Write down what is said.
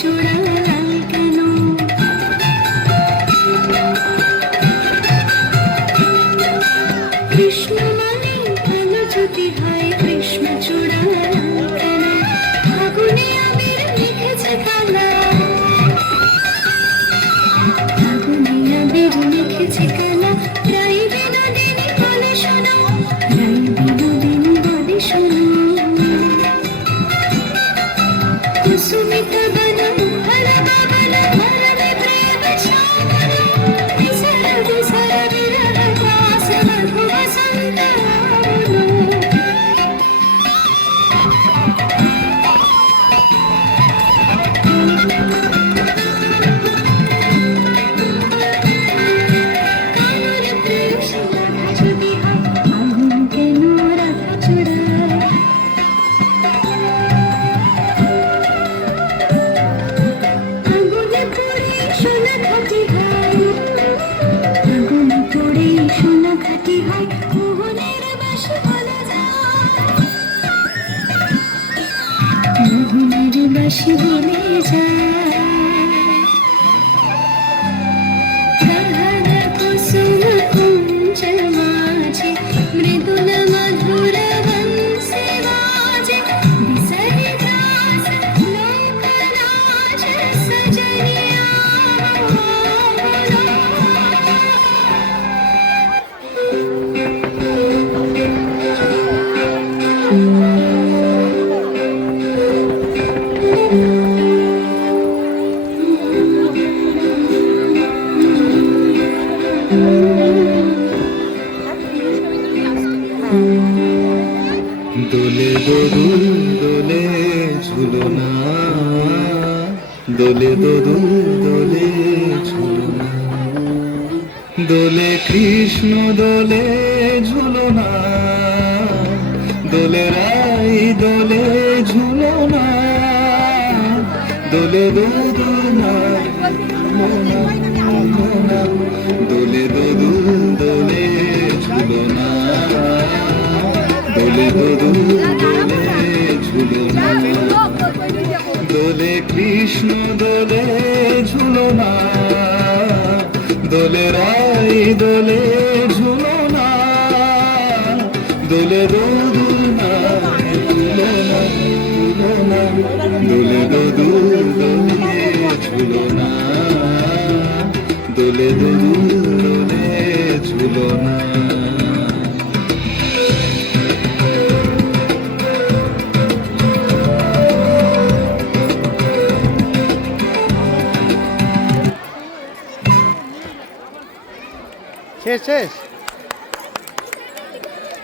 চূড়া লাল কেন? কৃষ্ণ মানে ভালো যদি হয়, কৃষ্ণ চূড়া লাল কেন? ফাগুনে আবির মেখেছে কালা, ফাগুনে আবির মেখেছে কালা। রাই বিনোদিনী বলে শোনো, রাই বিনোদিনী বলে শোনো। কুসুমিতা বনম হরে বাবল হরে প্রেম শোভন, বিসর বিসর বিরহ দাস মধু বসন্ত। আমার প্রেম শিলা যদি হয়, আগুন কেন রাখা চূড়ায়? আগুনে পড়ে সোনা খাঁটি হয়, আগুনে পড়ে সোনা খাঁটি হয়। মোহনের বাঁশি বলে যায়, মোহনের বাঁশি বলে যায়। রাধার কুসুম কুঞ্জ মাঝে মৃদুল মধুর বংশী বাজে। বিসরে দাস লোকনাচ সজনিয়া বলো। দোলে দোদুল দোলে ঝুলনা, দোলে দোদুল দোলে ঝুলনা। দোলে কৃষ্ণ দোলে ঝুলনা, দোলে রাই দোলে ঝুলনা। দোলে দোদুলনা ঝুলনা, দোলে দোদুল দোলে ঝুলনা। দোলে দোদুল দোলে ঝুলনা, দোলে কৃষ্ণ দোলে ঝুলনা। দোলে রাই দোলে ঝুলনা, দোলে দোদুলনা ঝুলনা ঝুলনা। দোলে দোদুল দোলে ঝুলনা, দোলে দোদুল দোলে ঝুলনা। শেষ শেষ।